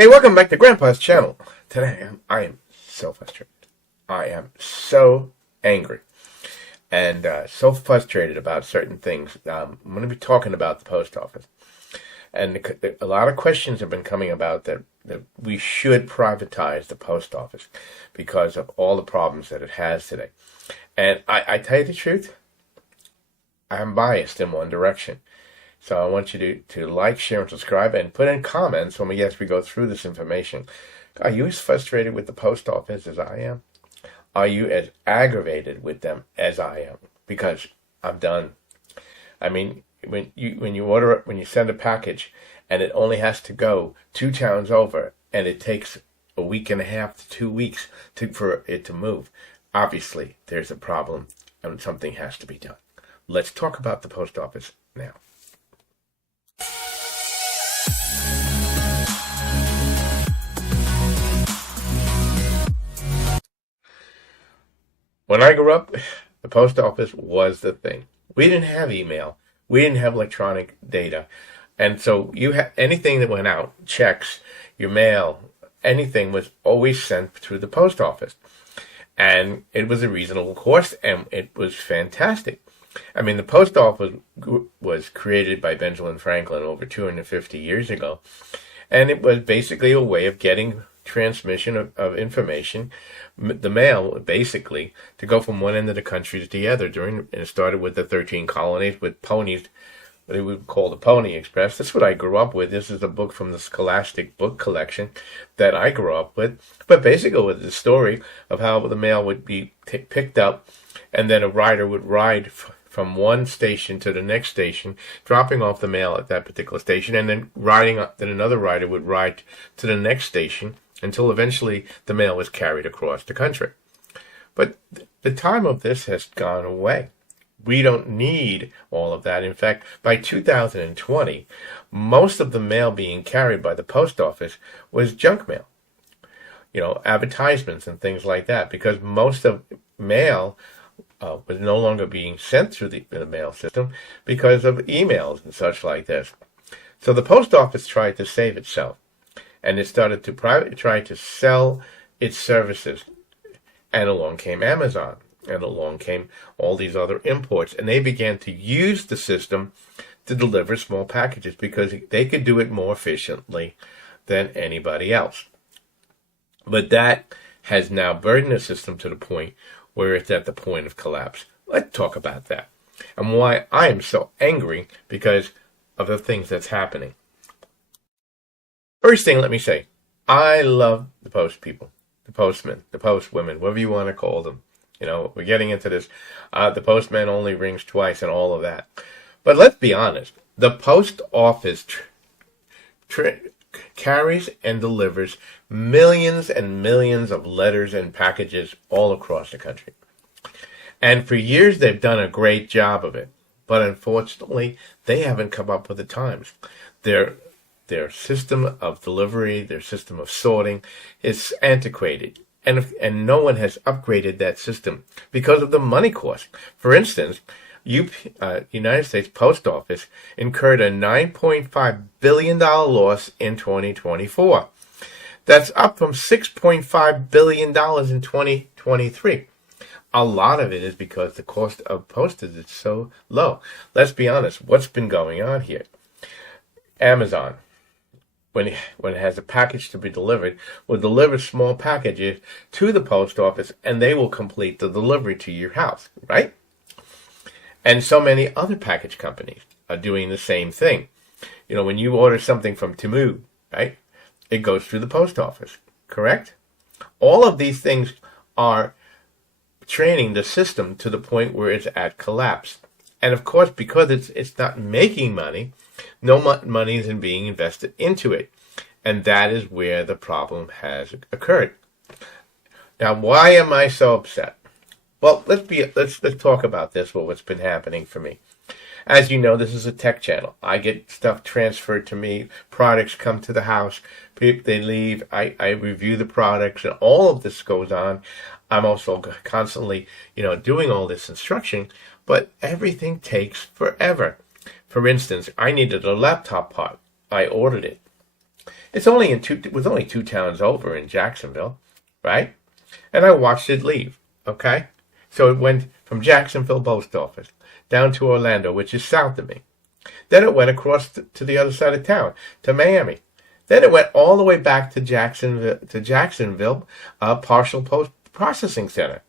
Hey, welcome back to Grandpa's channel. Today, I am so frustrated. I am so angry and so frustrated about certain things. I'm going to be talking about the post office. And a lot of questions have been coming about that we should privatize the post office because of all the problems that it has today. And I tell you the truth, I'm biased in one direction. So I want you to like, share, and subscribe, and put in comments when we go through this information. Are you as frustrated with the post office as I am? Are you as aggravated with them as I am? Because I'm done. I mean, when you send a package, and it only has to go 2 towns over, and it takes a week and a half to 2 weeks for it to move, obviously there's a problem, and something has to be done. Let's talk about the post office now. When I grew up, the post office was the thing. We didn't have email. We didn't have electronic data. And so anything that went out, checks, your mail, anything was always sent through the post office. And it was a reasonable cost, and it was fantastic. I mean, the post office was created by Benjamin Franklin over 250 years ago. And it was basically a way of getting transmission of information, the mail, basically, to go from one end of the country to the other. And it started with the 13 colonies with ponies, what they would call the Pony Express. That's what I grew up with. This is a book from the Scholastic book collection that I grew up with. But basically, with the story of how the mail would be picked up, and then a rider would ride from one station to the next station, dropping off the mail at that particular station, and then then another rider would ride to the next station until eventually the mail was carried across the country. But the time of this has gone away. We don't need all of that. In fact, by 2020, most of the mail being carried by the post office was junk mail. Advertisements and things like that, because most of mail was no longer being sent through the mail system because of emails and such like this. So the post office tried to save itself, and it started to try to sell its services. And along came Amazon, and along came all these other imports, and they began to use the system to deliver small packages because they could do it more efficiently than anybody else. But that has now burdened the system to the point where it's at the point of collapse. Let's talk about that and why I am so angry because of the things that's happening. First thing, let me say, I love the post people, the postmen, the post women, whatever you want to call them. We're getting into this. The postman only rings twice and all of that. But let's be honest. The post office carries and delivers millions and millions of letters and packages all across the country. And for years, they've done a great job of it. But unfortunately, they haven't come up with the times. Their system of delivery, their system of sorting is antiquated. And no one has upgraded that system because of the money cost. For instance, United States Post Office incurred a $9.5 billion loss in 2024. That's up from $6.5 billion in 2023. A lot of it is because the cost of postage is so low. Let's be honest, what's been going on here? Amazon, when it has a package to be delivered, will deliver small packages to the post office, and they will complete the delivery to your house, right? And so many other package companies are doing the same thing. When you order something from Temu, right, it goes through the post office, correct? All of these things are training the system to the point where it's at collapse. And of course, because it's not making money, no money is being invested into it. And that is where the problem has occurred. Now, why am I so upset? Well, let's talk about this, what's been happening for me. As you know, this is a tech channel. I get stuff transferred to me. Products come to the house. They leave. I review the products, and all of this goes on. I'm also constantly, doing all this instruction, but everything takes forever. For instance, I needed a laptop part. I ordered it. It was only 2 towns over in Jacksonville, right? And I watched it leave, okay? So it went from Jacksonville post office down to Orlando, which is south of me. Then it went across to the other side of town, to Miami. Then it went all the way back to Jacksonville, Partial Post Processing Center.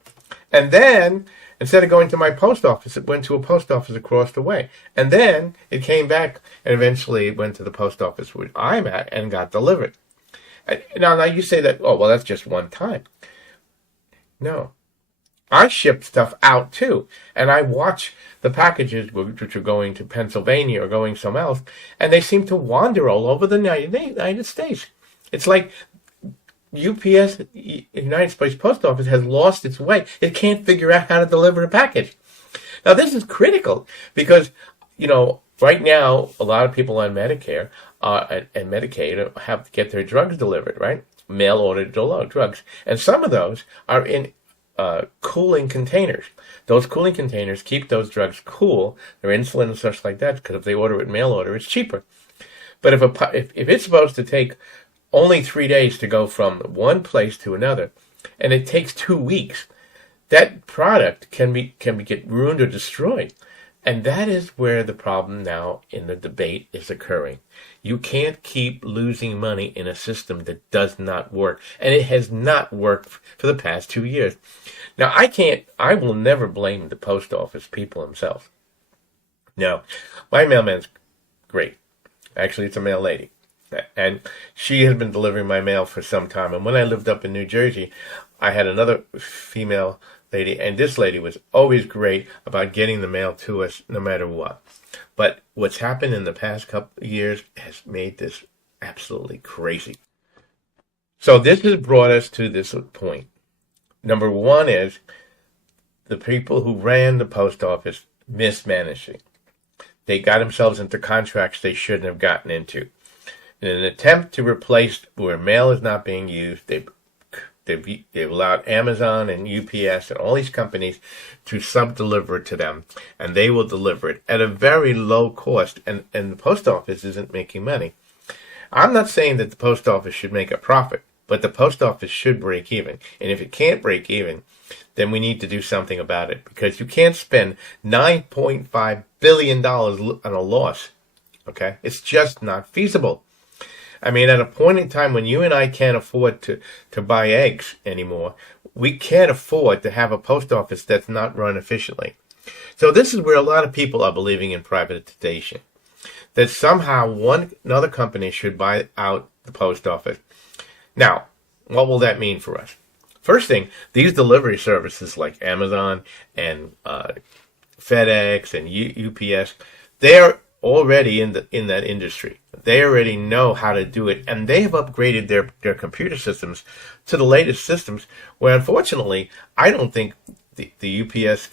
And then, instead of going to my post office, it went to a post office across the way. And then it came back and eventually it went to the post office where I'm at and got delivered. Now you say that, oh, well, that's just one time. No. I ship stuff out too, and I watch the packages which are going to Pennsylvania or going somewhere else, and they seem to wander all over the United States. It's like UPS, United States Post Office, has lost its way. It can't figure out how to deliver a package. Now, this is critical because, right now, a lot of people on Medicare and Medicaid have to get their drugs delivered, right? Mail-ordered drugs. And some of those are in cooling containers. Those cooling containers keep those drugs cool, their insulin and such like that, because if they order it mail order, it's cheaper. But if it's supposed to take only 3 days to go from one place to another, and it takes 2 weeks, that product can get ruined or destroyed. And that is where the problem now in the debate is occurring. You can't keep losing money in a system that does not work. And it has not worked for the past 2 years. Now, I will never blame the post office people themselves. No, my mailman's great. Actually, it's a mail lady. And she has been delivering my mail for some time. And when I lived up in New Jersey, I had another female lady, and this lady was always great about getting the mail to us no matter what. But what's happened in the past couple of years has made this absolutely crazy. So this has brought us to this point. Number one is the people who ran the post office mismanaging. They got themselves into contracts they shouldn't have gotten into. In an attempt to replace where mail is not being used, they've allowed Amazon and UPS and all these companies to sub-deliver it to them, and they will deliver it at a very low cost, and the post office isn't making money. I'm not saying that the post office should make a profit, but the post office should break even. And if it can't break even, then we need to do something about it, because you can't spend $9.5 billion on a loss. Okay? It's just not feasible. I mean, at a point in time when you and I can't afford to buy eggs anymore, we can't afford to have a post office that's not run efficiently. So this is where a lot of people are believing in privatization. That somehow another company should buy out the post office. Now, what will that mean for us? First thing, these delivery services like Amazon and FedEx and UPS, they're already in that industry. They already know how to do it, and they have upgraded their computer systems to the latest systems, where unfortunately, I don't think the UPS,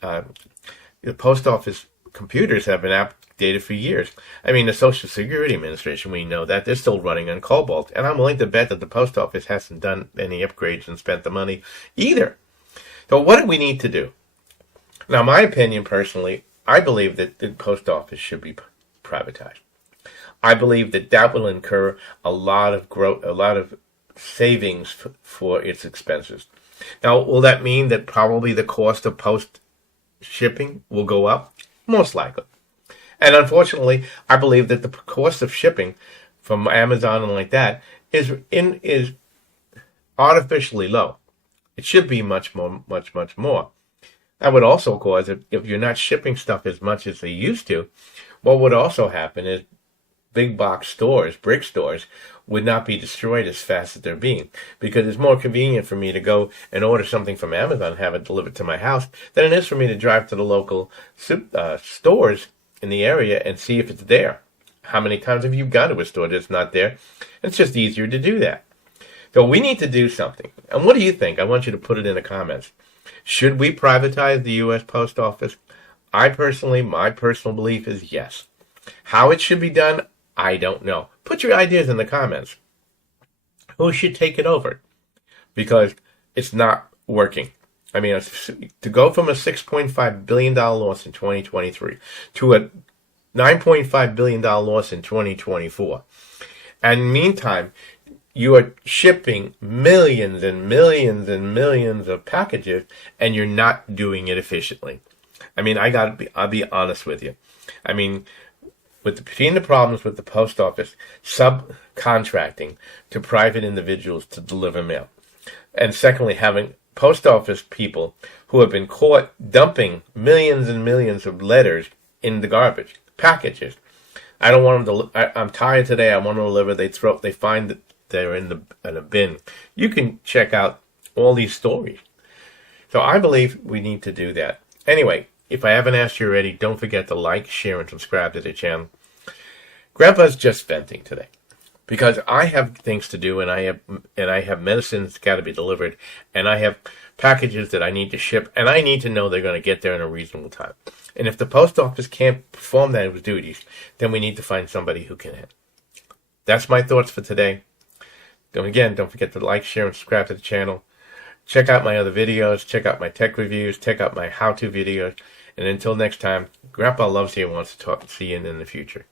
the post office computers have been updated for years. I mean, the Social Security Administration, we know that, they're still running on Cobalt, and I'm willing to bet that the post office hasn't done any upgrades and spent the money either. So what do we need to do? Now, my opinion personally, I believe that the post office should be privatized. I believe that will incur a lot of growth, a lot of savings for its expenses. Now, will that mean that probably the cost of post shipping will go up? Most likely. And unfortunately, I believe that the cost of shipping from Amazon and like that is artificially low. It should be much more. That would also cause, if you're not shipping stuff as much as they used to, what would also happen is big box stores, brick stores, would not be destroyed as fast as they're being. Because it's more convenient for me to go and order something from Amazon and have it delivered to my house than it is for me to drive to the local stores in the area and see if it's there. How many times have you gone to a store that's not there? It's just easier to do that. So we need to do something. And what do you think? I want you to put it in the comments. Should we privatize the U.S. Post Office? My personal belief is yes. How it should be done, I don't know. Put your ideas in the comments. Who should take it over? Because it's not working. I mean, to go from a $6.5 billion loss in 2023 to a $9.5 billion loss in 2024, And meantime, you are shipping millions and millions and millions of packages, and you're not doing it efficiently. I mean, I'll be honest with you. I mean, between the problems with the post office subcontracting to private individuals to deliver mail, and secondly, having post office people who have been caught dumping millions and millions of letters in the garbage, packages. I don't want them to. I'm tired today. I want to deliver. They find that they're in a bin. You can check out all these stories. So I believe we need to do that. Anyway, if I haven't asked you already, don't forget to like, share, and subscribe to the channel. Grandpa's just venting today because I have things to do, and I have medicines got to be delivered, and I have packages that I need to ship, and I need to know they're going to get there in a reasonable time. And if the post office can't perform those duties, then we need to find somebody who can. That's my thoughts for today. Don't forget to like, share, and subscribe to the channel. Check out my other videos. Check out my tech reviews. Check out my how-to videos. And until next time, Grandpa loves you and wants to see you in the future.